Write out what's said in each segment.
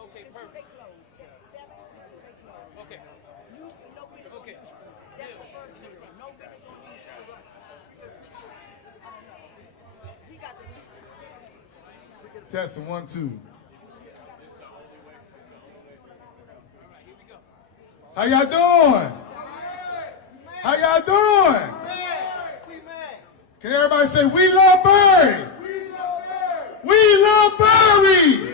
Okay, perfect. Okay. Okay. That's the first deal. No business on these shows. He got the Testing 1, 2. How y'all doing? How y'all doing? Can everybody say, we love Berry? We love Berry!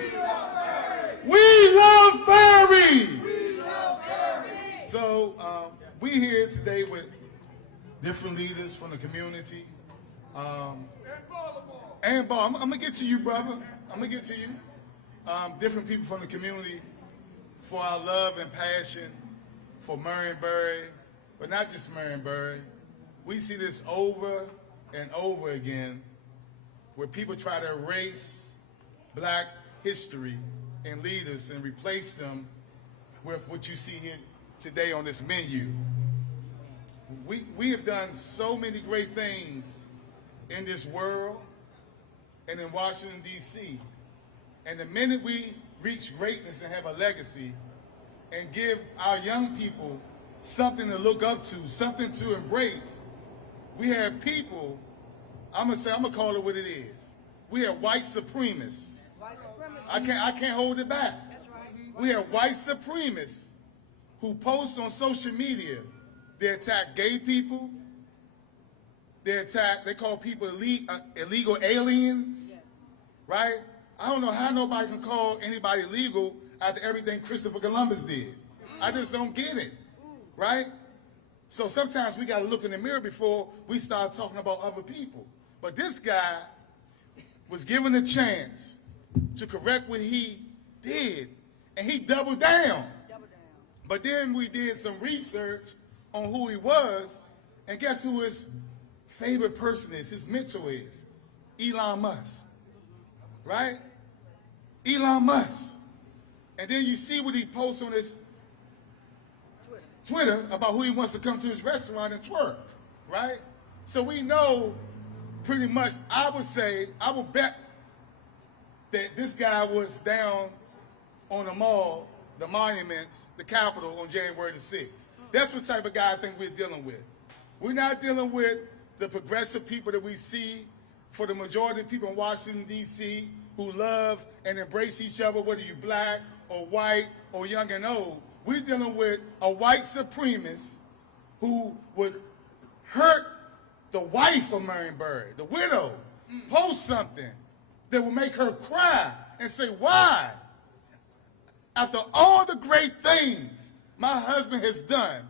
We love Berry! So, we here today with different leaders from the community. And Baltimore. I'm gonna get to you, brother. I'm gonna get to you. Different people from the community for our love and passion for Marion Berry, but not just Marion Berry. We see this over and over again where people try to erase black history and leaders and replace them with what you see here today on this menu. We have done so many great things in this world and in Washington, D.C. And the minute we reach greatness and have a legacy and give our young people something to look up to, something to embrace, we have people, I'm gonna call it what it is. We have white supremacists. I can't hold it back. That's right. We have white supremacists who post on social media. They attack gay people. They call people illegal aliens. Yes. Right? I don't know how nobody can call anybody illegal after everything Christopher Columbus did. I just don't get it. Right? So sometimes we got to look in the mirror before we start talking about other people. But this guy was given a chance to correct what he did, and he doubled down. But then we did some research on who he was, and guess who his favorite person is, his mentor is? Elon Musk. Right? Elon Musk. And then you see what he posts on his Twitter about who he wants to come to his restaurant and twerk. Right? So we know pretty much, I would bet that this guy was down on the mall, the monuments, the Capitol on January the 6th. That's what type of guy I think we're dealing with. We're not dealing with the progressive people that we see, for the majority of people in Washington, D.C., who love and embrace each other, whether you're black or white or young and old. We're dealing with a white supremacist who would hurt the wife of Marion Berry, the widow, post something that will make her cry and say, why? After all the great things my husband has done,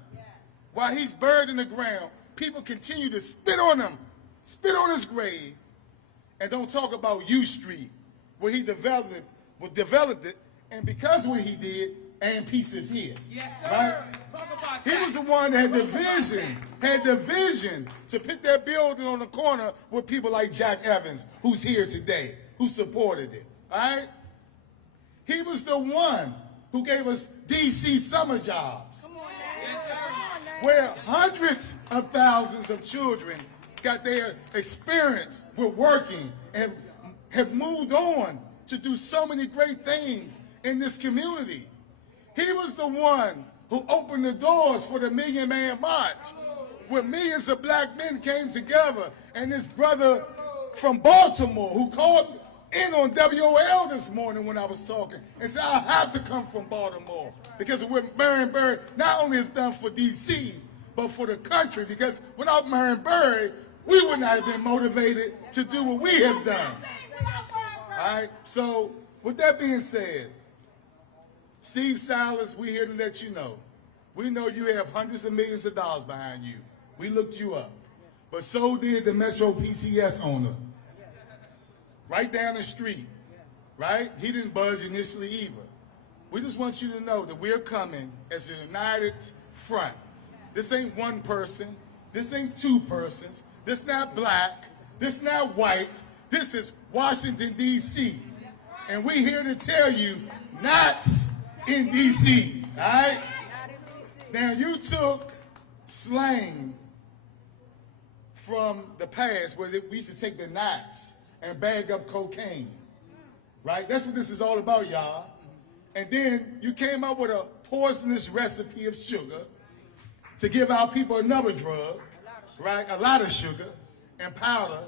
while he's buried in the ground, people continue to spit on him, spit on his grave, and don't talk about U Street, where he developed it, and because of what he did, and Peace is here. Yes, sir. Right? Talk about He that. was the one that had the vision to put that building on the corner with people like Jack Evans, who's here today, who supported it. All right? He was the one who gave us D.C. summer jobs, Come on now. Yes, sir. where hundreds of thousands of children got their experience with working and have moved on to do so many great things in this community. He was the one who opened the doors for the Million Man March, where millions of black men came together, and this brother from Baltimore who called in on WOL this morning when I was talking and said, I have to come from Baltimore because of what Marion Berry not only has done for D.C., but for the country, because without Marion Berry, we would not have been motivated to do what we have done. All right, so with that being said, Steve Salas, we're here to let you know. We know you have hundreds of millions of dollars behind you. We looked you up. But so did the Metro PTS owner. Right down the street. Right? He didn't budge initially either. we just want you to know that we're coming as a united front. This ain't one person. This ain't two persons. This not black. This not white. This is Washington, D.C. And we here to tell you, not in D.C., all right? Now, you took slang from the past where we used to take the knots and bag up cocaine, right? That's what this is all about, y'all. And then you came up with a poisonous recipe of sugar to give our people another drug, right? A lot of sugar and powder.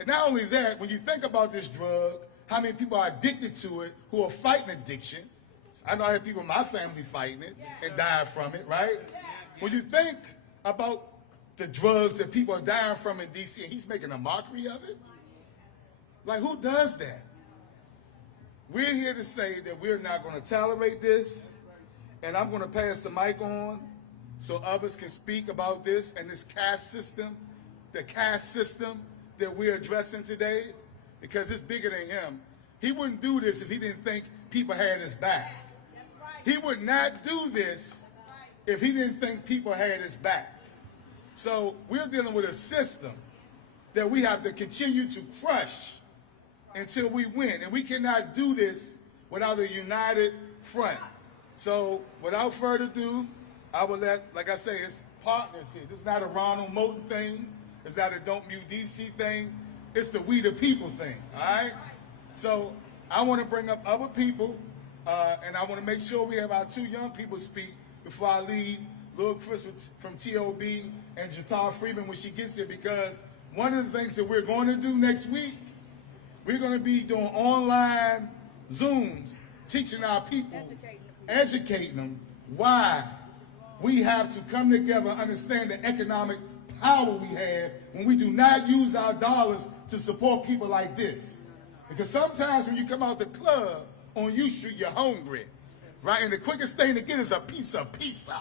And not only that, when you think about this drug, how many people are addicted to it who are fighting addiction. I know I have people in my family fighting it and dying from it, right? When you think about the drugs that people are dying from in D.C. and he's making a mockery of it, like, who does that? We're here to say that we're not going to tolerate this, and I'm going to pass the mic on so others can speak about this and this caste system, the caste system that we're addressing today, because it's bigger than him. He wouldn't do this if he didn't think people had his back. He would not do this if he didn't think people had his back. So we're dealing with a system that we have to continue to crush until we win. And we cannot do this without a united front. So without further ado, I will let, like I say, it's partners here. This is not a Ronald Moulton thing. It's not a Don't Mute DC thing. It's the We the People thing, all right? So I want to bring up other people, and I want to make sure we have our two young people speak before I leave Lil Chris from TOB and Jatar Freeman when she gets here, because one of the things that we're going to do next week, we're going to be doing online Zooms, teaching our people, educating them why we have to come together and understand the economic power we have when we do not use our dollars to support people like this. Because sometimes when you come out the club on U Street, you're hungry, right? And the quickest thing to get is a piece of pizza.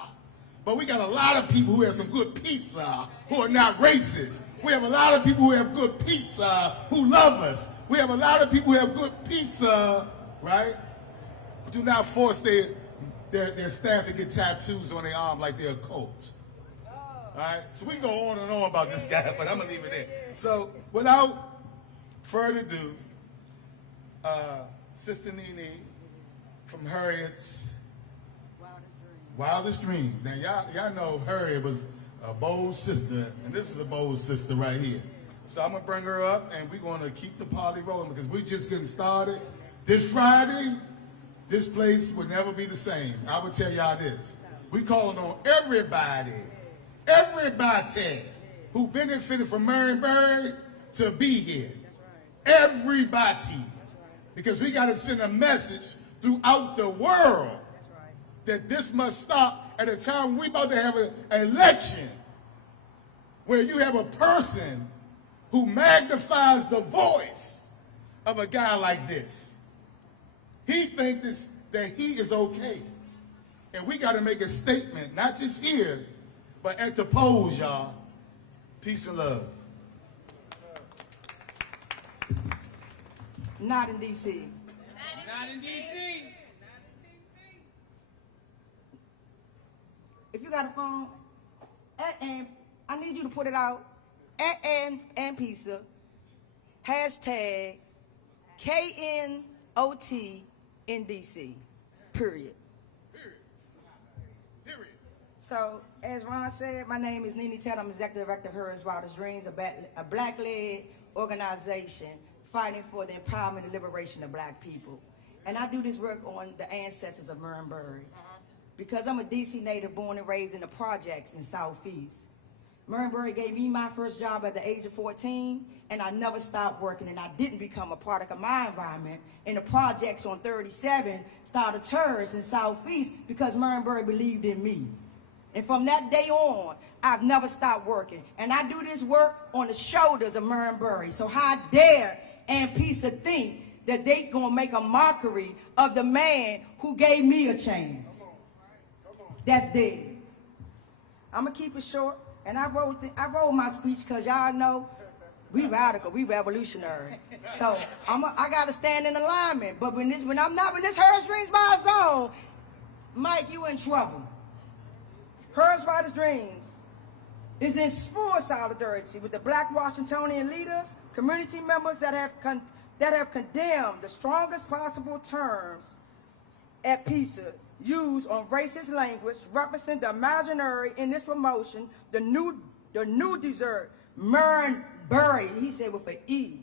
But we got a lot of people who have some good pizza who are not racist. We have a lot of people who have good pizza who love us. We have a lot of people who have good pizza, right? Who do not force their staff to get tattoos on their arm like they're a cult. All right? So we can go on and on about this guy, but I'm going to leave it there. So without further ado, Sister Nene from Harriet's Wildest Dreams. Now, y'all know Harriet was a bold sister, and this is a bold sister right here. So I'm going to bring her up, and we're going to keep the party rolling because we're just getting started. This Friday, this place will never be the same. I will tell y'all this. We calling on everybody who benefited from Marion Berry to be here. Everybody. Because we got to send a message throughout the world that this must stop at a time we about to have an election where you have a person who magnifies the voice of a guy like this. He thinks that he is okay. And we got to make a statement, not just here, but at the polls, y'all. Peace and love. Not in D.C. Not in D.C. If you got a phone, and I need you to put it out, and pizza, hashtag KNOT in DC, period. So, as Ron said, my name is Nene Ted. I'm Executive Director of Harriet's Wildest Dreams, a black-led organization fighting for the empowerment and liberation of black people. And I do this work on the ancestors of Marion Berry. Because I'm a DC native born and raised in the projects in Southeast. Marion Berry gave me my first job at the age of 14, and I never stopped working, and I didn't become a product of my environment. And the projects on 37 started terrorists in Southeast because Marion Berry believed in me. And from that day on, I've never stopped working. And I do this work on the shoulders of Marion Berry. So how dare Aunt Pisa think that they gonna make a mockery of the man who gave me a chance? That's dead. I'm gonna keep it short. And I wrote my speech because y'all know We radical, we revolutionary. So I gotta stand in alignment. But when this Hers Dreams by its own, Mike, you in trouble. Hers Wildest Dreams is in full solidarity with the Black Washingtonian leaders, community members that have condemned the strongest possible terms at PISA used on racist language, representing the imaginary in this promotion, the new dessert, Marion Berry, he said with an E,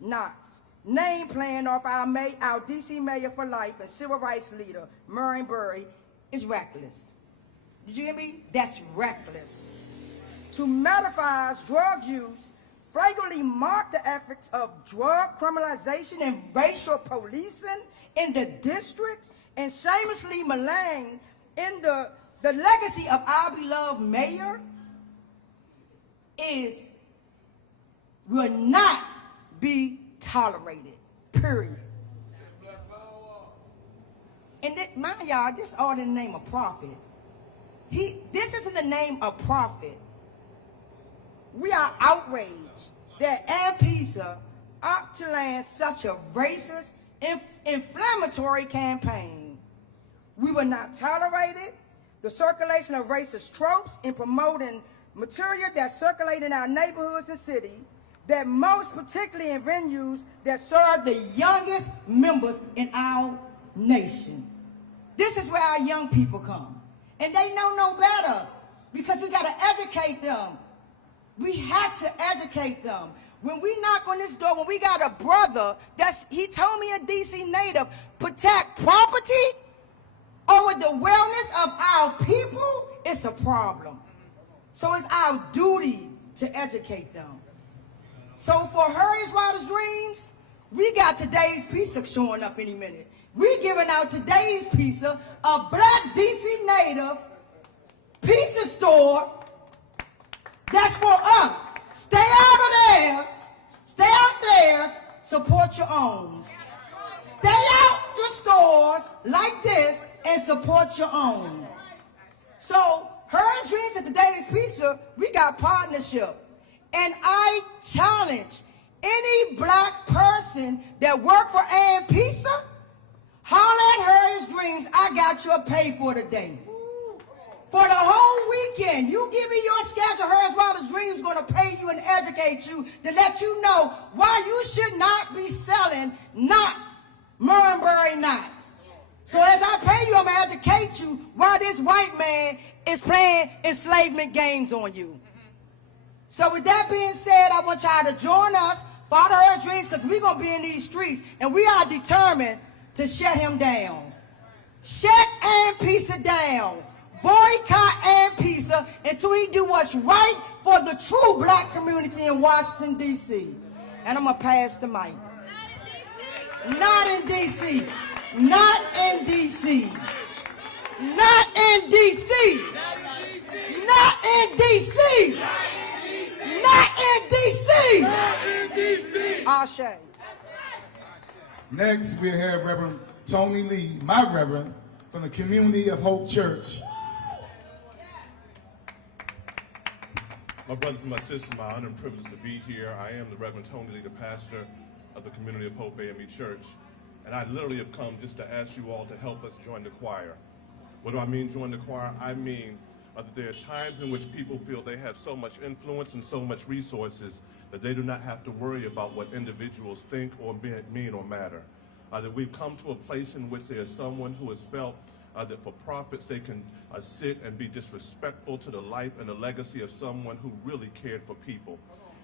Knots, name playing off our DC mayor for life and civil rights leader, Marion Berry, is reckless. Did you hear me? That's reckless. To medify drug use, flagrantly mark the efforts of drug criminalization and racial policing in the district, and shamelessly malign in the legacy of our beloved mayor will not be tolerated, period. And mind y'all, this is all in the name of profit. This is in the name of profit. We are outraged that AMPISA opted to land such a racist, inflammatory campaign. We will not tolerate it. The circulation of racist tropes in promoting material that circulate in our neighborhoods and cities, that most particularly in venues that serve the youngest members in our nation. This is where our young people come. And they know no better because we got to educate them. We have to educate them. When we knock on this door, when we got a brother he told me a DC native, protect property over the wellness of our people, it's a problem. So it's our duty to educate them. So for Hers Wildest Dreams, we got today's pizza showing up any minute. We giving out today's pizza, a black DC native pizza store that's for us. Stay out of theirs. Stay out theirs. Support your own. Stay out the stores like this and support your own. So Hers Dreams and today's pizza, we got partnership. And I challenge any black person that work for AMPISA, holler at Hers Dreams, I got your pay for today. For the whole weekend, you give me your schedule, Hers Wildest Dreams going to pay you and educate you to let you know why you should not be selling knots, Marion Berry Knots. So as I pay you, I'm going to educate you why this white man is playing enslavement games on you. So with that being said, I want y'all to join us for Hers Dreams because we're going to be in these streets and we are determined to shut him down. Shut AMPISA down. Boycott AMPISA until he do what's right for the true black community in Washington, D.C. And I'm going to pass the mic. Not in D.C. Not in D.C. Not in D.C. Not in D.C. Not in D.C. Not in D.C. Ashe. Next, we have Reverend Tony Lee, my Reverend, from the Community of Hope Church. My brothers and my sisters, my honor and privilege to be here. I am the Reverend Tony Lee, the pastor of the Community of Hope AME Church. And I literally have come just to ask you all to help us join the choir. What do I mean join the choir? I mean that there are times in which people feel they have so much influence and so much resources that they do not have to worry about what individuals think or mean or matter. That we've come to a place in which there is someone who has felt that for profits they can sit and be disrespectful to the life and the legacy of someone who really cared for people.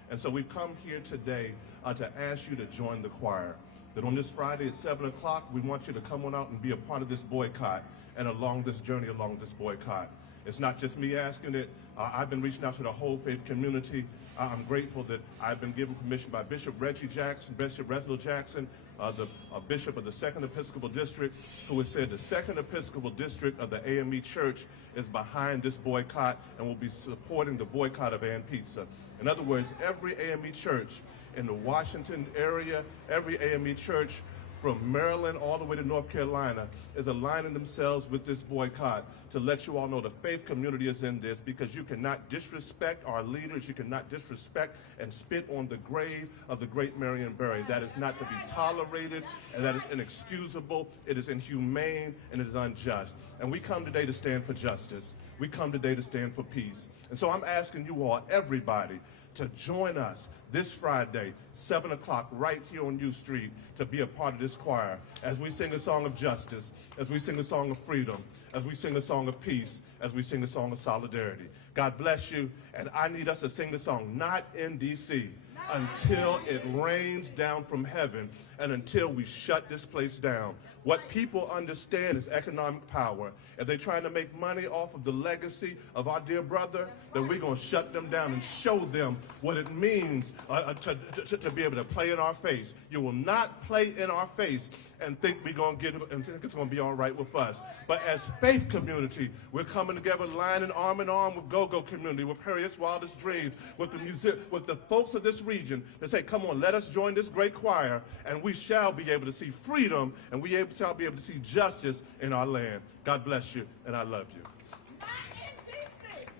And so we've come here today to ask you to join the choir. That on this Friday at 7 o'clock, we want you to come on out and be a part of this boycott and along this journey along this boycott. It's not just me asking it. I've been reaching out to the whole faith community. I'm grateful that I've been given permission by Bishop Reggie Jackson, Bishop Reginald Jackson, the Bishop of the 2nd Episcopal District, who has said the 2nd Episcopal District of the AME Church is behind this boycott and will be supporting the boycott of AMPISA. In other words, every AME church in the Washington area, every AME church from Maryland all the way to North Carolina is aligning themselves with this boycott to let you all know the faith community is in this, because you cannot disrespect our leaders. You cannot disrespect and spit on the grave of the great Marion Berry. That is not to be tolerated, and that is inexcusable. It is inhumane, and it is unjust. And we come today to stand for justice. We come today to stand for peace. And so I'm asking you all, everybody, to join us this Friday, 7 o'clock, right here on U Street, to be a part of this choir as we sing a song of justice, as we sing a song of freedom, as we sing a song of peace, as we sing a song of solidarity. God bless you, and I need us to sing the song, not in D.C., until it rains down from heaven and until we shut this place down. What people understand is economic power. If they're trying to make money off of the legacy of our dear brother, then we're going to shut them down and show them what it means to be able to play in our face. You will not play in our face and think we're going to get it and think it's going to be all right with us. But as faith community, we're coming together line and arm with go-go community, with Harriet's Wildest Dreams, with the music, with the folks of this region to say, come on, let us join this great choir, and we shall be able to see freedom, and we shall be able to see justice in our land. God bless you, and I love you.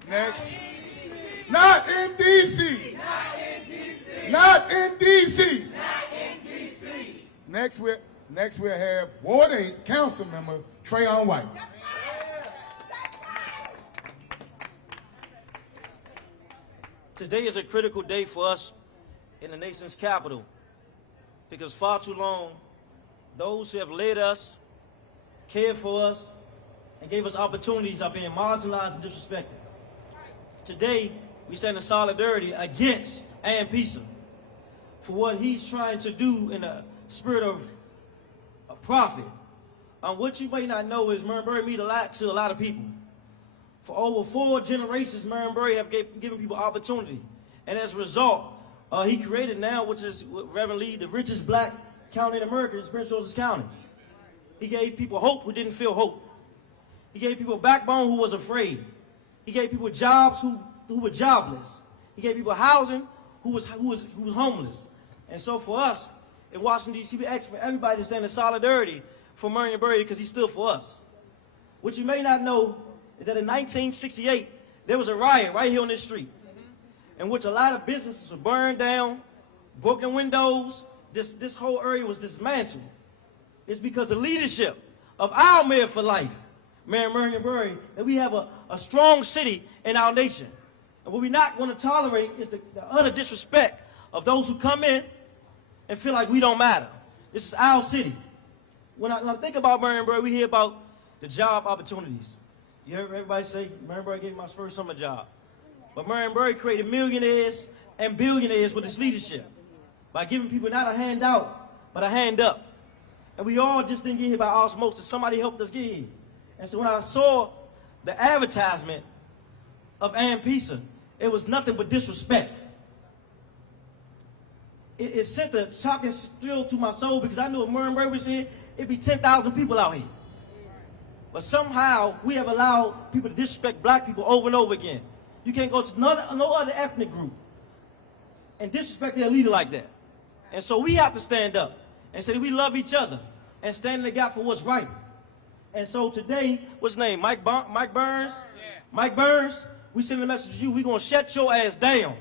Next. Not in D.C. Not in D.C. Not in D.C. Not in D.C. Next we'll have Ward 8 Council Member Trayon White. Today is a critical day for us in the nation's capital, because far too long, those who have led us, cared for us, and gave us opportunities are being marginalized and disrespected. Today, we stand in solidarity against Pisa for what he's trying to do in the spirit of a profit. What you may not know is Marion Berry means a lot to a lot of people. For over 4 generations, Marion Berry have given people opportunity. And as a result, he created now, which is Reverend Lee, the richest black county in America, is Prince George's County. He gave people hope who didn't feel hope. He gave people a backbone who was afraid. He gave people jobs who were jobless. He gave people housing who was homeless. And so for us in Washington, D.C., we ask for everybody to stand in solidarity for Marion Berry, because he stood for us. What you may not know is that in 1968, there was a riot right here on this street, in which a lot of businesses were burned down, broken windows, this whole area was dismantled. It's because the leadership of our mayor for life, Mayor Marion Berry, that we have a strong city in our nation. And what we're not going to tolerate is the utter disrespect of those who come in and feel like we don't matter. This is our city. When I think about Marion Berry, we hear about the job opportunities. You hear everybody say, Marion Berry gave me my first summer job. But Marion Berry created millionaires and billionaires with his leadership by giving people not a hand out, but a hand up. And we all just didn't get here by osmosis. Somebody helped us get here. And so when I saw the advertisement of Pisa, it was nothing but disrespect. It sent a shock and thrill to my soul, because I knew if Marion Berry was here, it'd be 10,000 people out here. But somehow we have allowed people to disrespect black people over and over again. You can't go to no other ethnic group and disrespect their leader like that. And so we have to stand up and say we love each other and stand in the gap for what's right. And so today, what's his name? Mike Burns? Yeah. Mike Burns, we send a message to you. We're going to shut your ass down.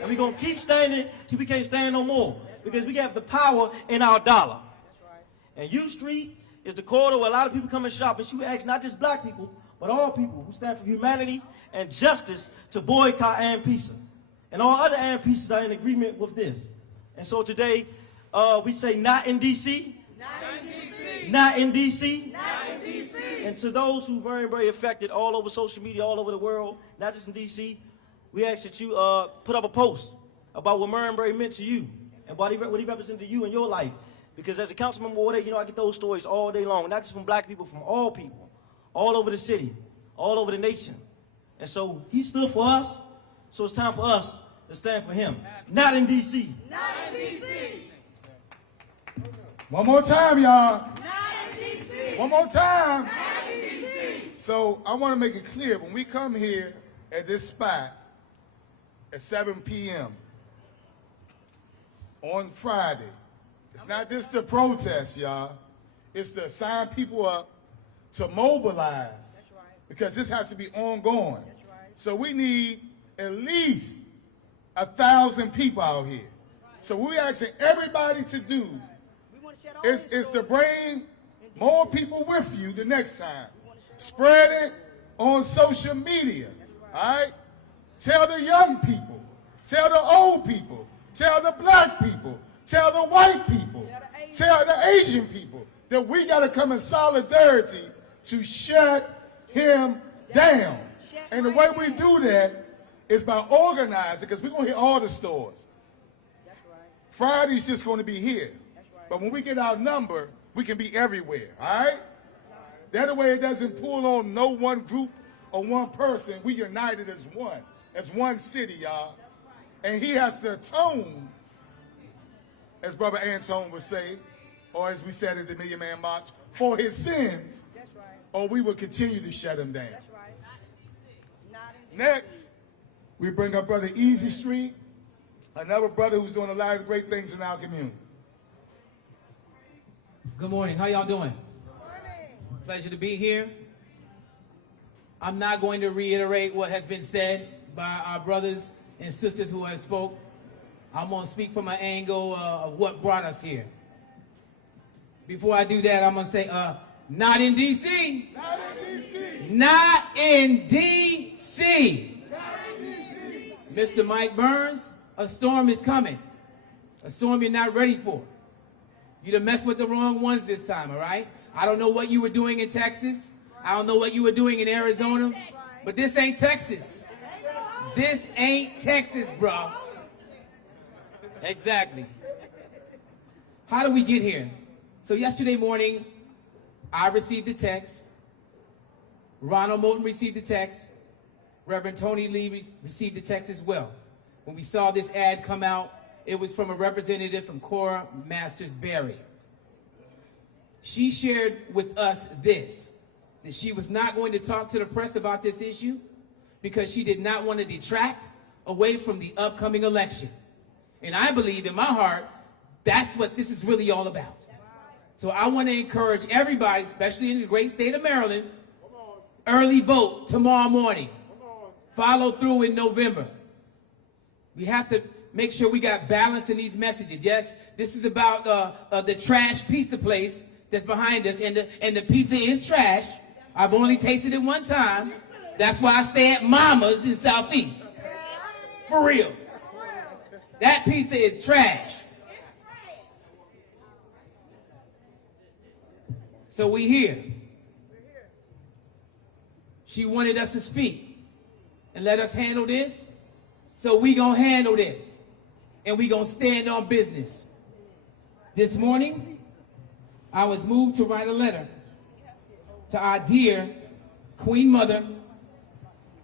And we're going to keep standing till we can't stand no more. Because we have the power in our dollar. And U Street is the corridor where a lot of people come and shop. And she asks not just black people, but all people who stand for humanity and justice to boycott Pisa. And all other Pisas are in agreement with this. And so today, we say not in D.C. Not in D.C. Not in D.C. Not in D.C. And to those who are very affected all over social media, all over the world, not just in D.C., we ask that you put up a post about what Marion Berry meant to you and what he represented to you in your life. Because as a council member, I get those stories all day long, not just from black people, from all people, all over the city, all over the nation. And so he stood for us, so it's time for us to stand for him. Not in D.C. Not in D.C. One more time, y'all. Not in D.C. One more time. Not in D.C. So I want to make it clear, when we come here at this spot at 7 p.m. on Friday, It's not just to protest, y'all. It's to sign people up to mobilize. That's right. Because this has to be ongoing. That's right. So we need at least 1,000 people out here. So what we're asking everybody to do We want to share all is these to stories. bring more people with you the next time. Spread it on social media. All right? Tell the young people. Tell the old people. Tell the black people. Tell the white people. Tell the Asian people that we got to come in solidarity to shut him down. And the way we do that is by organizing, because we're going to hit all the stores. That's right. Friday's just going to be here. That's right. But when we get our number, we can be everywhere, all right? That way it doesn't pull on no one group or one person. We united as one city, y'all. And he has to atone, as Brother Antone would say, or as we said at the Million Man March, for his sins, That's right. or we will continue to shut him down. That's right. Not in Next, we bring up Brother Easy Street, another brother who's doing a lot of great things in our community. Good morning. How y'all doing? Pleasure to be here. I'm not going to reiterate what has been said by our brothers and sisters who have spoke. I'm going to speak from an angle of what brought us here. Before I do that, I'm going to say, not in D.C. Not in D.C. Not in D.C. Not in D.C. Mr. Mike Burns, a storm is coming. A storm you're not ready for. You done messed with the wrong ones this time, all right? I don't know what you were doing in Texas. I don't know what you were doing in Arizona. But this ain't Texas. This ain't Texas, bro. Exactly. How did we get here? So yesterday morning, I received a text. Ronald Moulton received a text. Reverend Tony Lee received a text as well. When we saw this ad come out, it was from a representative from Cora Masters Berry. She shared with us this, that she was not going to talk to the press about this issue because she did not want to detract away from the upcoming election. And I believe in my heart, that's what this is really all about. So I want to encourage everybody, especially in the great state of Maryland, early vote tomorrow morning. Follow through in November. We have to make sure we got balance in these messages. Yes, this is about the trash pizza place that's behind us, and the pizza is trash. I've only tasted it one time. That's why I stay at Mama's in Southeast. For real. That pizza is trash. So we here. She wanted us to speak and let us handle this. So we gonna handle this. And we gonna stand on business. This morning, I was moved to write a letter to our dear Queen Mother,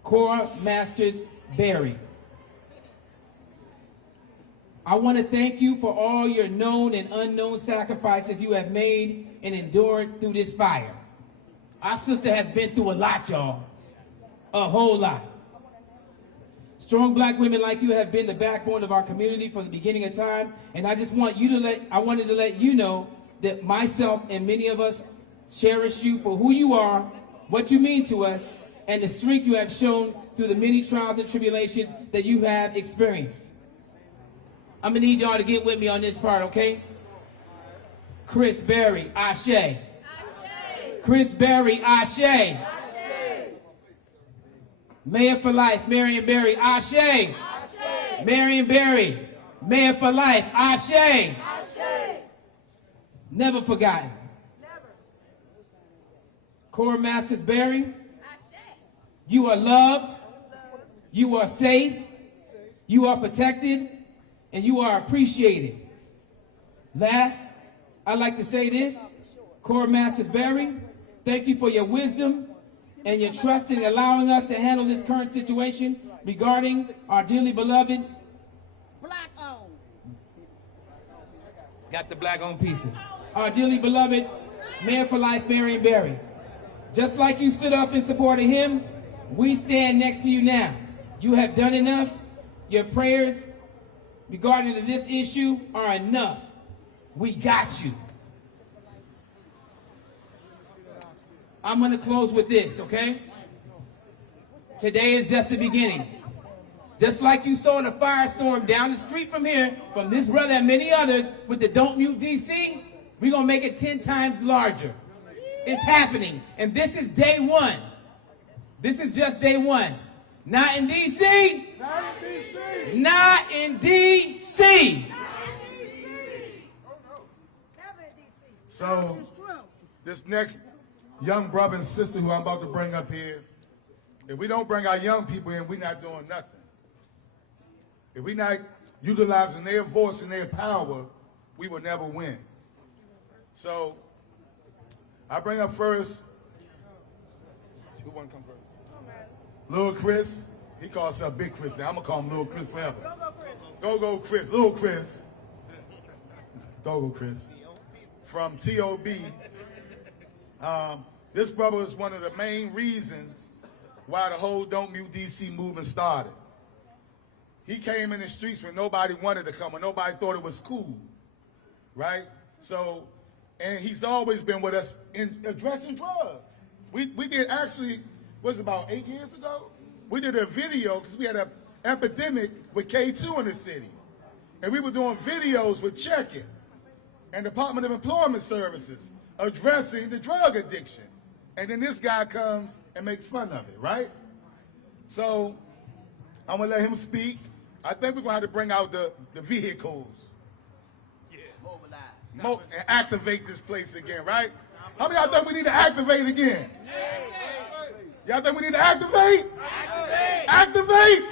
Cora Masters Berry. I want to thank you for all your known and unknown sacrifices you have made and endured through this fire. Our sister has been through a lot, y'all. A whole lot. Strong black women like you have been the backbone of our community from the beginning of time, and I just want you to I wanted to let you know that myself and many of us cherish you for who you are, what you mean to us, and the strength you have shown through the many trials and tribulations that you have experienced. I'm gonna need y'all to get with me on this part, okay? Chris Berry, Ashe. Ashe. Chris Berry, Ashe. Ashe. Mayor for Life, Marion Berry, Ashe. Ashe. Marion Berry, Mayor for Life, Ashe. Ashe. Never forgotten. Never. Cora Masters Berry, you are loved, you are safe, you are protected, and you are appreciated. Last, I'd like to say this, Cora Masters Berry, thank you for your wisdom and your trust in allowing us to handle this current situation regarding our dearly beloved Black-owned. Got the black-owned pizza. Our dearly beloved Mayor for Life, Marion Berry. Just like you stood up in support of him, we stand next to you now. You have done enough. Your prayers regarding to this issue are enough. We got you. I'm going to close with this, okay? Today is just the beginning. Just like you saw the firestorm down the street from here, from this brother and many others with the Don't Mute DC, we're going to make it 10 times larger. It's happening. And this is day one. This is just day one. Not in DC. Not in DC. Not in DC. So this next young brother and sister who I'm about to bring up here, if we don't bring our young people in, we're not doing nothing. If we're not utilizing their voice and their power, we will never win. So I bring up first, who want to come first? Little Chris. He calls himself Big Chris now. I'm going to call him Little Chris forever. Go Chris. Little Chris. Go Chris. From T.O.B. This brother is one of the main reasons why the whole Don't Mute DC movement started. He came in the streets when nobody wanted to come, when nobody thought it was cool, right? So, and he's always been with us in addressing drugs. We did actually, was about 8 years ago? We did a video because we had an epidemic with K2 in the city. And we were doing videos with Check It and Department of Employment Services addressing the drug addiction. And then this guy comes and makes fun of it, right? So I'm gonna let him speak. I think we're gonna have to bring out the vehicles. Yeah, mobilize. And activate this place again, right? How many of y'all think we need to activate again? Y'all think we need to activate? Activate!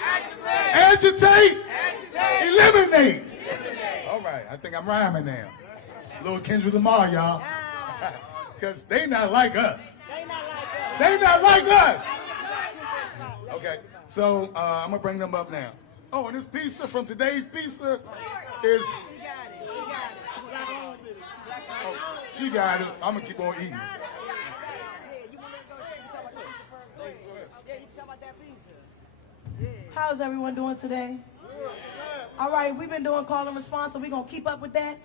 Agitate! Eliminate! All right, I think I'm rhyming now. Little Kendrick Lamar, y'all. Because they not like us. They not like us. Okay, so I'm going to bring them up now. Oh, and this pizza from today's pizza is... Oh, she got it. I'm going to keep on eating. How's everyone doing today? All right, we've been doing call and response, so we're going to keep up with that.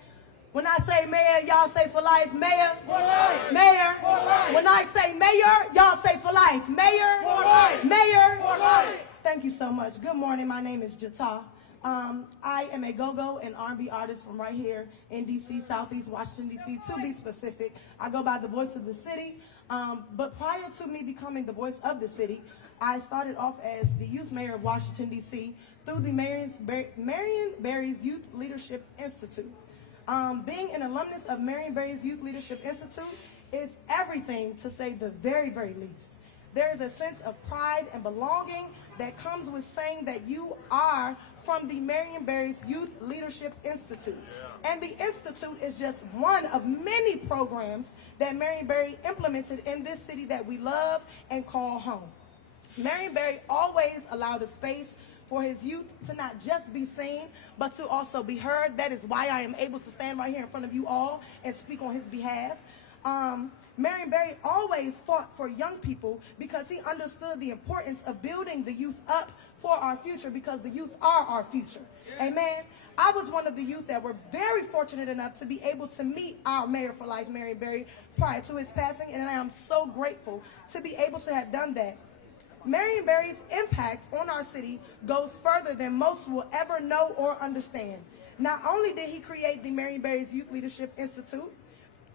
When I say mayor, y'all say for life. Mayor. For life. Mayor. For life. When I say mayor, y'all say for life. Mayor. For life. Mayor. For life. Thank you so much. Good morning. My name is Jata. I am a go-go and R&B artist from right here in D.C., Southeast Washington, D.C. To be specific, I go by the voice of the city. But prior to me becoming the voice of the city, I started off as the youth mayor of Washington, D.C. through the Marion Berry's Youth Leadership Institute. Being an alumnus of Marion Berry's Youth Leadership Institute is everything, to say the very, very least. There is a sense of pride and belonging that comes with saying that you are from the Marion Berry's Youth Leadership Institute. And the Institute is just one of many programs that Marion Berry implemented in this city that we love and call home. Marion Berry always allowed a space for his youth to not just be seen, but to also be heard. That is why I am able to stand right here in front of you all and speak on his behalf. Marion Berry always fought for young people because he understood the importance of building the youth up for our future, because the youth are our future. Amen. I was one of the youth that were very fortunate enough to be able to meet our mayor for life, Marion Berry, prior to his passing, and I am so grateful to be able to have done that. Marion Berry's impact on our city goes further than most will ever know or understand. Not only did he create the Marion Berry's Youth Leadership Institute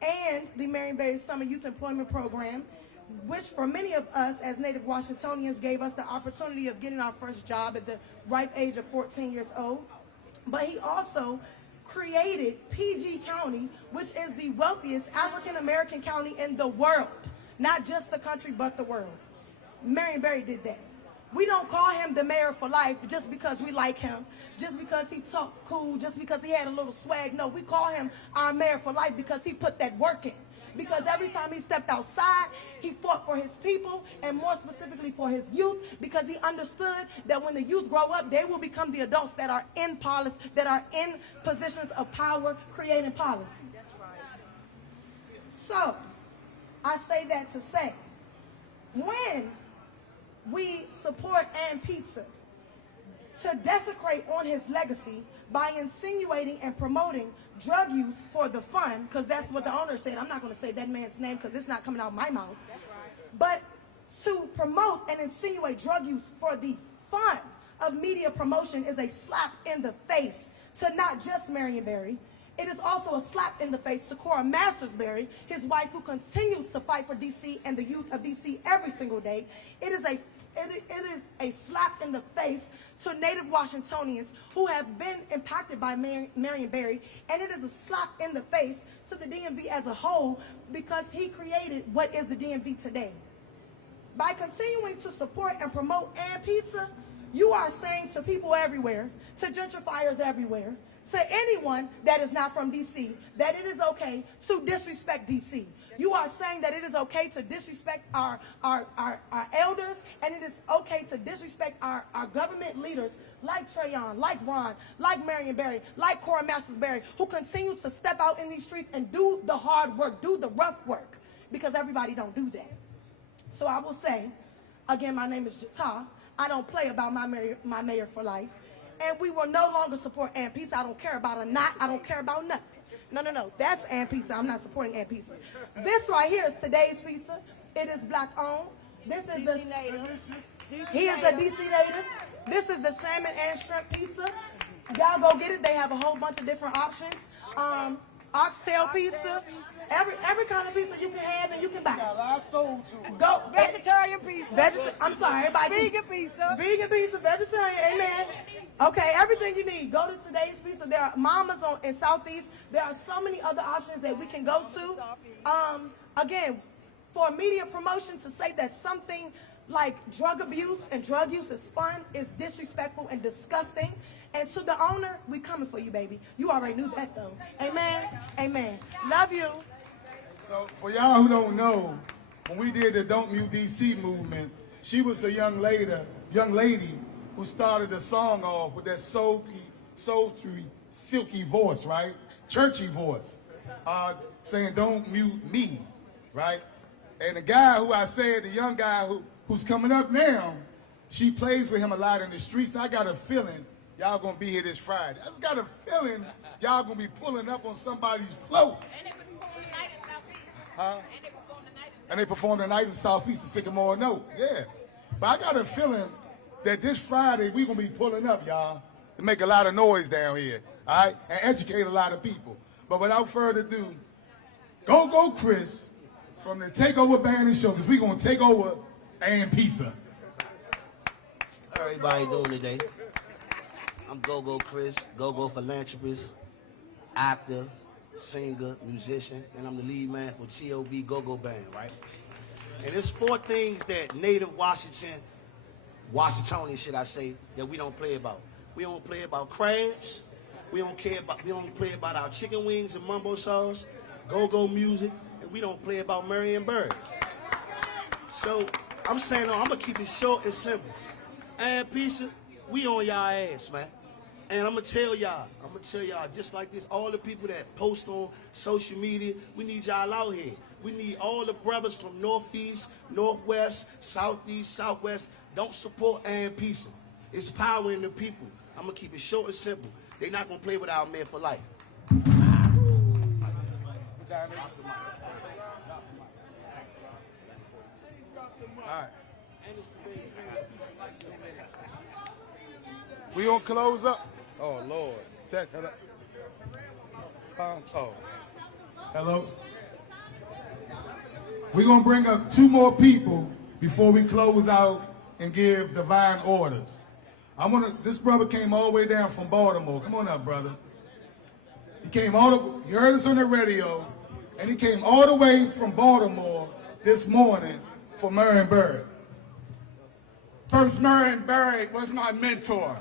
and the Marion Berry Summer Youth Employment Program, which for many of us as native Washingtonians gave us the opportunity of getting our first job at the ripe age of 14 years old, but he also created PG County, which is the wealthiest African-American county in the world, not just the country, but the world. Marion Berry did that. We don't call him the mayor for life just because we like him, just because he talked cool, just because he had a little swag. No, we call him our mayor for life because he put that work in. Because every time he stepped outside, he fought for his people, and more specifically for his youth, because he understood that when the youth grow up, they will become the adults that are in policy, that are in positions of power, creating policies. So, I say that to say, when we support and pizza, to desecrate on his legacy by insinuating and promoting drug use for the fun, because that's what the owner said. I'm not going to say that man's name because it's not coming out of my mouth. But to promote and insinuate drug use for the fun of media promotion is a slap in the face to not just Marion Berry. It is also a slap in the face to Cora Mastersberry, his wife, who continues to fight for D.C. and the youth of D.C. every single day. It is a slap in the face to Native Washingtonians who have been impacted by Marion Berry, and it is a slap in the face to the DMV as a whole because he created what is the DMV today. By continuing to support and promote And Pizza, you are saying to people everywhere, to gentrifiers everywhere, to anyone that is not from D.C., that it is okay to disrespect D.C. You are saying that it is okay to disrespect our elders, and it is okay to disrespect our government leaders like Trayon, like Ron, like Marion Berry, like Cora Mastersberry, who continue to step out in these streets and do the hard work, do the rough work, because everybody don't do that. So I will say, again, my name is Jata. I don't play about my mayor for life. And we will no longer support And Pizza. I don't care about a knot. I don't care about nothing. No. That's And Pizza. I'm not supporting And Pizza. This right here is today's pizza. It is black owned. This is the he is a DC native. This is the salmon and shrimp pizza. Y'all go get it. They have a whole bunch of different options. Oxtail pizza. Every kind of pizza you can have and you can buy. Go Vegetarian pizza. I'm sorry, everybody. Vegan pizza. Vegan pizza, vegetarian, amen. Okay, everything you need. Go to Today's Pizza. There are mamas in Southeast. There are so many other options that we can go to. Again, for media promotion to say that something like drug abuse and drug use is fun is disrespectful and disgusting. And to the owner, we coming for you, baby. You already knew that, though. Amen. Amen. Love you. So for y'all who don't know, when we did the Don't Mute DC movement, she was the young lady who started the song off with that sultry, silky voice, right? Churchy voice, saying "Don't mute me," right? And the guy who I said, the young guy who's coming up now, she plays with him a lot in the streets. I got a feeling y'all gonna be here this Friday. I just got a feeling y'all gonna be pulling up on somebody's float. And they perform tonight in Southeast at Sycamore Note. Yeah. But I got a feeling that this Friday we gonna be pulling up, y'all, to make a lot of noise down here, all right, and educate a lot of people. But without further ado, go Chris from the Takeover Band and Show, because we gonna take over And Pizza. How everybody doing today? I'm Go Chris, Go philanthropist, actor, singer, musician, and I'm the lead man for T.O.B. Go Band, right? And there's 4 things that Native Washingtonians, should I say, that we don't play about. We don't play about crabs. We don't play about our chicken wings and mumbo sauce, go music, and we don't play about Marion Berry. So I'm saying, I'm gonna keep it short and simple. And Pizza, we on y'all ass, man. And I'm gonna tell y'all, just like this, all the people that post on social media, we need y'all out here. We need all the brothers from Northeast, Northwest, Southeast, Southwest. Don't support And Pizza. It's power in the people. I'm gonna keep it short and simple. They're not gonna play with our men for life. All right. We gonna close up. Oh Lord. Hello. Hello. We're gonna bring up 2 more people before we close out and give divine orders. This brother came all the way down from Baltimore. Come on up, brother. He heard us on the radio, and he came all the way from Baltimore this morning for Marion Berry. First, Marion Berry was my mentor.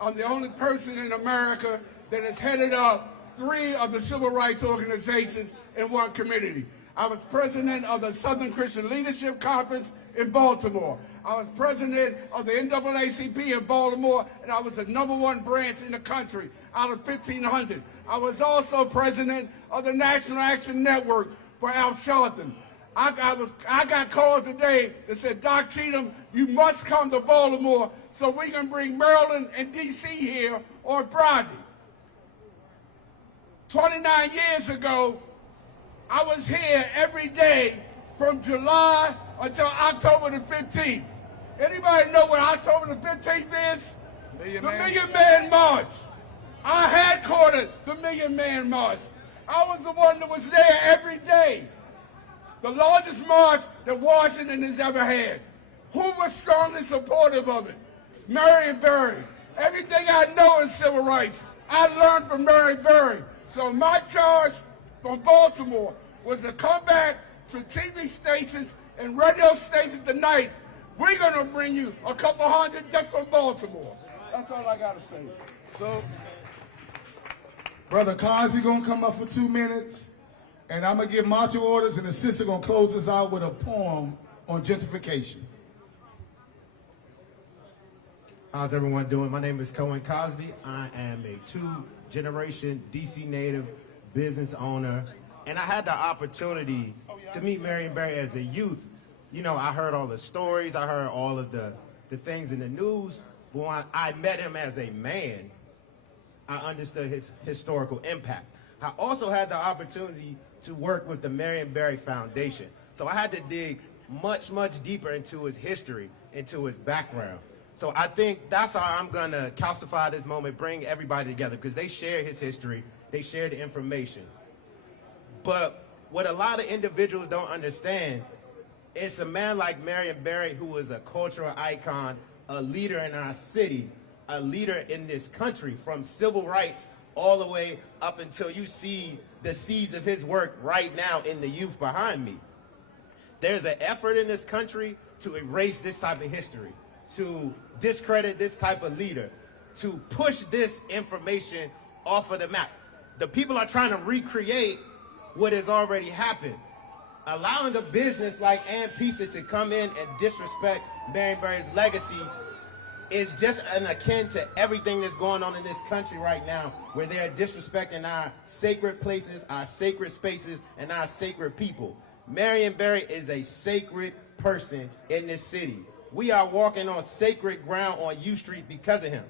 I'm the only person in America that has headed up 3 of the civil rights organizations in one community. I was president of the Southern Christian Leadership Conference in Baltimore. I was president of the NAACP in Baltimore, and I was the #1 branch in the country out of 1,500. I was also president of the National Action Network for Al Sharpton. I got called today that said, Doc Cheatham, you must come to Baltimore so we can bring Maryland and D.C. here on Friday. 29 years ago, I was here every day from July until October the 15th. Anybody know what October the 15th is? The Million Man March. I headquartered the Million Man March. I was the one that was there every day. The largest march that Washington has ever had. Who was strongly supportive of it? Marion Berry. Everything I know in civil rights, I learned from Marion Berry. So my charge from Baltimore was to come back to TV stations and radio stations tonight. We're going to bring you a couple hundred just from Baltimore. That's all I got to say. So, Brother Cosby going to come up for 2 minutes, and I'm going to give marching orders, and the sister going to close us out with a poem on gentrification. How's everyone doing? My name is Cohen Cosby. I am a two-generation DC native business owner, and I had the opportunity to meet Marion Berry as a youth. You know, I heard all the stories, I heard all of the things in the news, but when I met him as a man, I understood his historical impact. I also had the opportunity to work with the Marion Berry Foundation, so I had to dig much, much deeper into his history, into his background. So I think that's how I'm going to calcify this moment, bring everybody together, because they share his history, they share the information. But what a lot of individuals don't understand, it's a man like Marion Berry who is a cultural icon, a leader in our city, a leader in this country, from civil rights all the way up until you see the seeds of his work right now in the youth behind me. There's an effort in this country to erase this type of history, to discredit this type of leader, to push this information off of the map. The people are trying to recreate what has already happened. Allowing a business like Ann Pisa to come in and disrespect Marion Berry's legacy is just an akin to everything that's going on in this country right now, where they're disrespecting our sacred places, our sacred spaces, and our sacred people. Marion Berry is a sacred person in this city. We are walking on sacred ground on U Street because of him.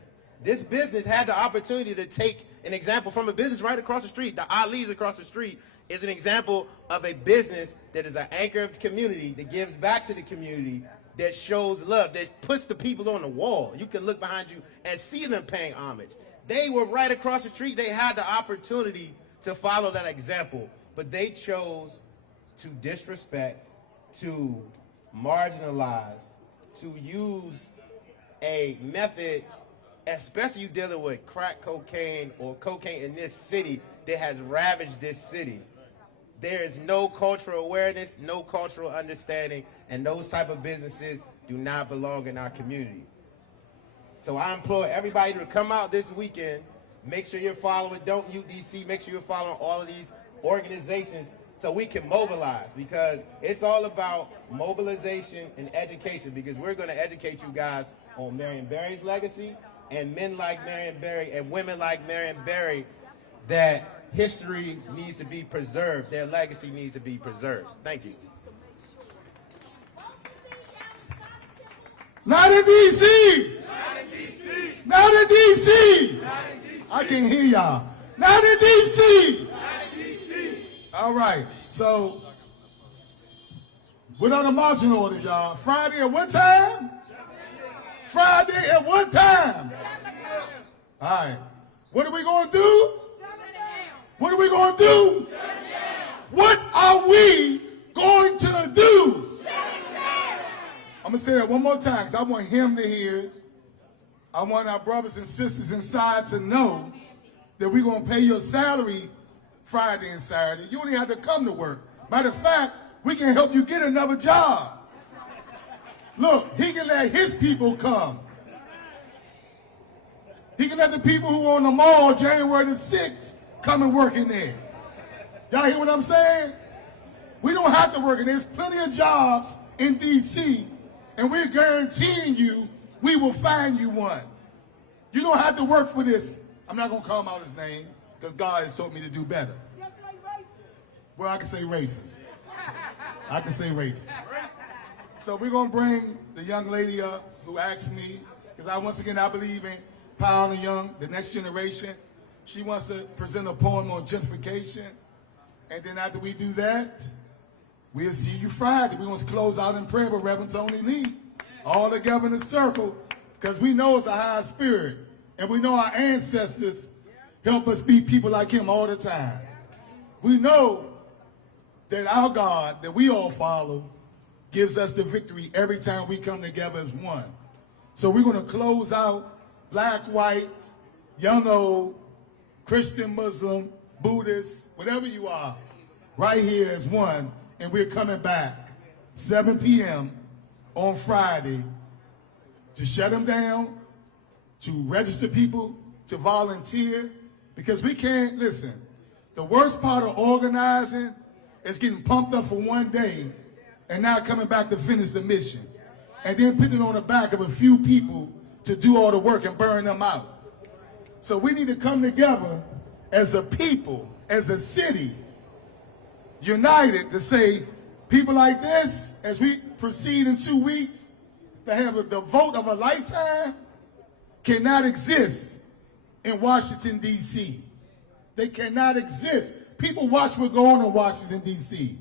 This business had the opportunity to take an example from a business right across the street. The Ali's across the street is an example of a business that is an anchor of the community, that gives back to the community, that shows love, that puts the people on the wall. You can look behind you and see them paying homage. They were right across the street. They had the opportunity to follow that example, but they chose to disrespect, to marginalize, to use a method, especially you dealing with crack cocaine or cocaine in this city, that has ravaged this city. There is no cultural awareness, no cultural understanding, and those type of businesses do not belong in our community. So I implore everybody to come out this weekend. Make sure you're following Don't Mute DC. Make sure you're following all of these organizations so we can mobilize, because it's all about mobilization and education, because we're going to educate you guys on Marion Berry's legacy and men like Marion Berry and women like Marion Berry, that history needs to be preserved. Their legacy needs to be preserved. Thank you. Not in D.C. Not in D.C. Not in D.C. I can hear y'all. Not in D.C. Not in D.C. All right. So, what are the marching orders, y'all? Friday at what time? Friday at what time? All right. What are we going to do? What are we going to do? What are we going to do? I'm going to say that one more time because I want him to hear it. I want our brothers and sisters inside to know that we're going to pay your salary Friday and Saturday. You don't even have to come to work. Matter of fact, we can help you get another job. Look, he can let his people come. He can let the people who are on the mall January the 6th come and work in there. Y'all hear what I'm saying? We don't have to work, and there's plenty of jobs in D.C., and we're guaranteeing you we will find you one. You don't have to work for this. I'm not going to call him out his name because God has told me to do better. Well, I can say racist. I can say racist. So we're going to bring the young lady up who asked me, because once again, I believe in Power the Young, the next generation. She wants to present a poem on gentrification. And then after we do that, we'll see you Friday. We want to close out in prayer with Reverend Tony Lee, all together in a circle, because we know it's a high spirit. And we know our ancestors help us be people like him all the time. We know that our God, that we all follow, gives us the victory every time we come together as one. So we're going to close out black, white, young, old, Christian, Muslim, Buddhist, whatever you are, right here as one. And we're coming back 7 p.m. on Friday to shut them down, to register people, to volunteer, because we can't, listen, the worst part of organizing is getting pumped up for one day and now coming back to finish the mission. And then putting it on the back of a few people to do all the work and burn them out. So we need to come together as a people, as a city, united to say, people like this, as we proceed in 2 weeks, to have the vote of a lifetime, cannot exist in Washington, D.C. They cannot exist. People watch what's going on in Washington, D.C.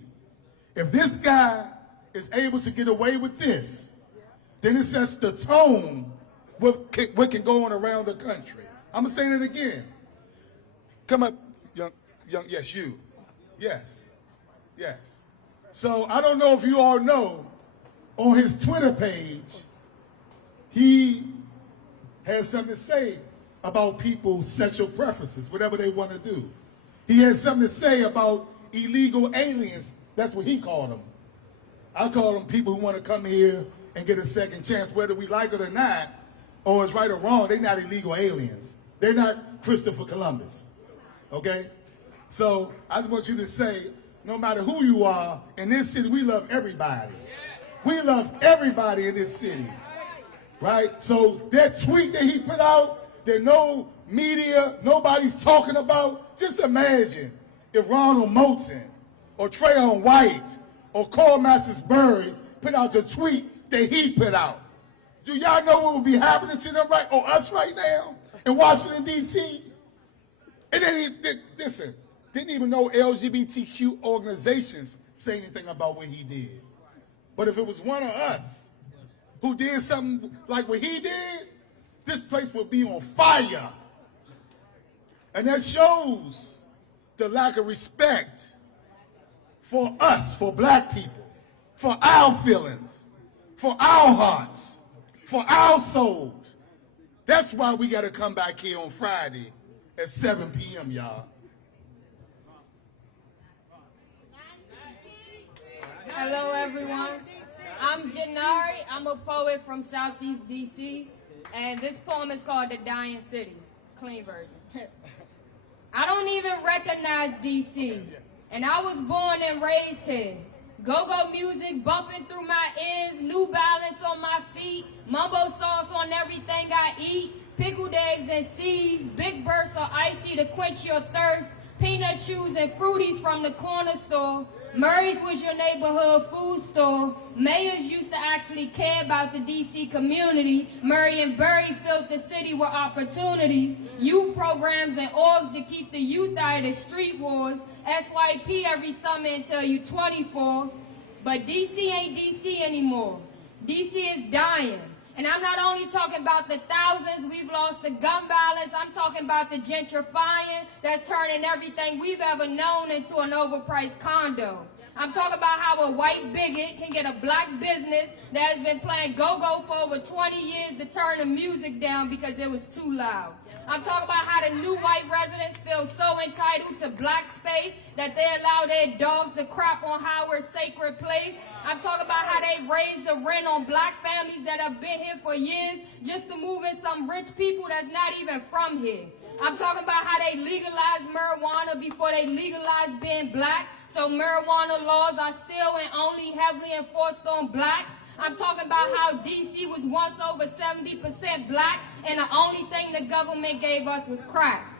If this guy is able to get away with this, then it sets the tone what can go on around the country. I'm going to say that again. Come up, young, yes, you. Yes, yes. So I don't know if you all know, on his Twitter page, he has something to say about people's sexual preferences, whatever they want to do. He has something to say about illegal aliens. That's what he called them. I call them people who want to come here and get a second chance, whether we like it or not, or it's right or wrong. They're not illegal aliens. They're not Christopher Columbus, okay? So I just want you to say, no matter who you are, in this city, we love everybody. We love everybody in this city, right? So that tweet that he put out, that no media, nobody's talking about, just imagine if Ronald Moulton or Trayon White or Carl Massersbury put out the tweet that he put out. Do y'all know what would be happening to them right, or us right now in Washington, D.C.? And then listen, didn't even know LGBTQ organizations say anything about what he did. But if it was one of us who did something like what he did, this place would be on fire. And that shows the lack of respect for us, for black people, for our feelings, for our hearts, for our souls. That's why we got to come back here on Friday at 7 p.m., y'all. Hello, everyone. I'm Janari. I'm a poet from Southeast D.C., and this poem is called The Dying City, clean version. I don't even recognize D.C., and I was born and raised here. Go-go music bumping through my ears, New Balance on my feet, mumbo sauce on everything I eat, pickled eggs and seeds, big bursts of icy to quench your thirst, peanut chews and fruities from the corner store. Murray's was your neighborhood food store. Mayors used to actually care about the D.C. community. Marion Berry filled the city with opportunities. Youth programs and orgs to keep the youth out of the street wars. SYP every summer until you 24. But D.C. ain't D.C. anymore. D.C. is dying. And I'm not only talking about the thousands we've lost to gun violence, I'm talking about the gentrifying that's turning everything we've ever known into an overpriced condo. I'm talking about how a white bigot can get a black business that has been playing go-go for over 20 years to turn the music down because it was too loud. I'm talking about how the new white residents feel so entitled to black space that they allow their dogs to crap on Howard's sacred place. I'm talking about how they raised the rent on black families that have been here for years just to move in some rich people that's not even from here. I'm talking about how they legalized marijuana before they legalized being black, so marijuana laws are still and only heavily enforced on blacks. I'm talking about how D.C. was once over 70% black, and the only thing the government gave us was crack.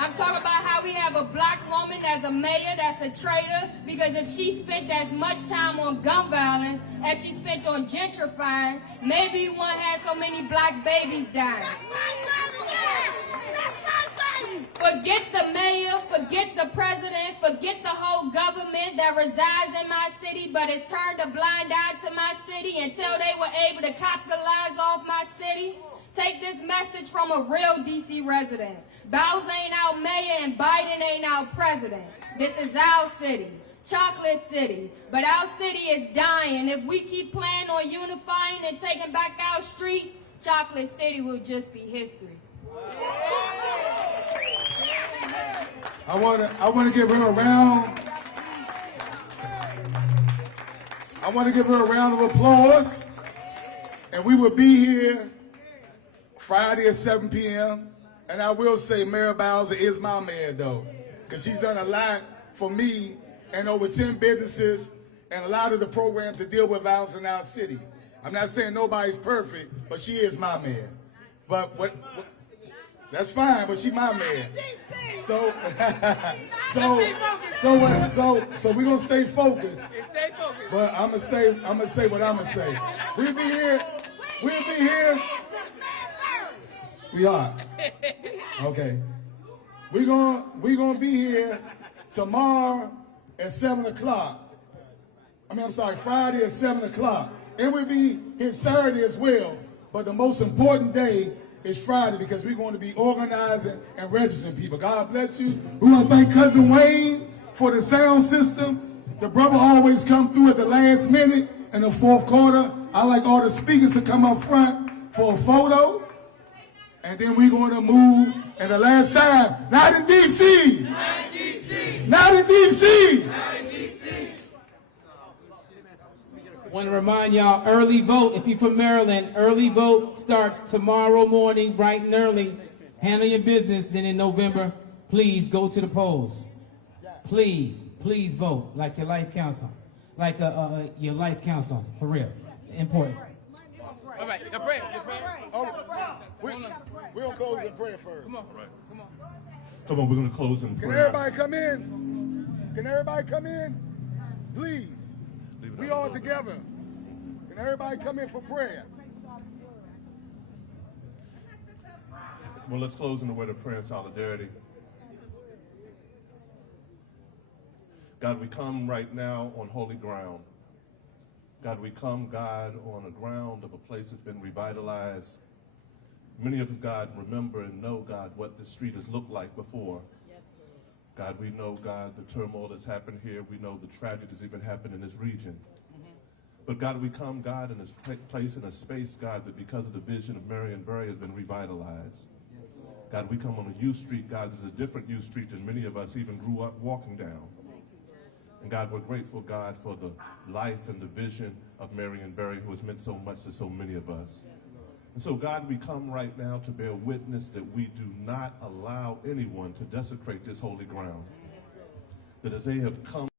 I'm talking about how we have a black woman as a mayor that's a traitor, because if she spent as much time on gun violence as she spent on gentrifying, maybe we won't have so many black babies dying. Forget the mayor, forget the president, forget the whole government that resides in my city but has turned a blind eye to my city until they were able to capitalize off my city. Take this message from a real DC resident. Bowser ain't our mayor and Biden ain't our president. This is our city, Chocolate City. But our city is dying. If we keep playing on unifying and taking back our streets, Chocolate City will just be history. I want to give her a round. I want to give her a round of applause. And we will be here Friday at 7 p.m. And I will say Mayor Bowser is my mayor, though, because she's done a lot for me and over 10 businesses and a lot of the programs that deal with violence in our city. I'm not saying nobody's perfect, but she is my mayor. But that's fine, but she's my mayor. So we're gonna stay focused. But I'm gonna say what I'm gonna say. We'll be here. We are. Okay. We're gonna be here tomorrow at 7 o'clock. Friday at 7 o'clock. And we'll be here Saturday as well. But the most important day is Friday, because we're going to be organizing and registering people. God bless you. We want to thank Cousin Wayne for the sound system. The brother always come through at the last minute in the fourth quarter. I like all the speakers to come up front for a photo. And then we're going to move. And the last time, not in D.C. Not in D.C. Not in D.C. Want to remind y'all, early vote. If you're from Maryland, early vote starts tomorrow morning, bright and early. Handle your business. Then in November, please go to the polls. Please vote like your life counts on. Like your life counts on, for real. Important. All right, your prayer. We're going to close in prayer first. Come on, we're going to close in prayer. Can everybody come in? Can everybody come in? Please. We all together. Can everybody come in for prayer? Well, let's close in a word of prayer and solidarity. God, we come right now on holy ground. God, we come, God, on a ground of a place that's been revitalized. Many of us, God, remember and know, God, what the street has looked like before. God, we know, God, the turmoil that's happened here. We know the tragedy that's even happened in this region. But God, we come, God, in this place, in a space, God, that because of the vision of Marion Berry has been revitalized. God, we come on a U Street, God, there's a different U Street than many of us even grew up walking down. And God, we're grateful, God, for the life and the vision of Marion Berry, who has meant so much to so many of us. And so, God, we come right now to bear witness that we do not allow anyone to desecrate this holy ground. That as they have come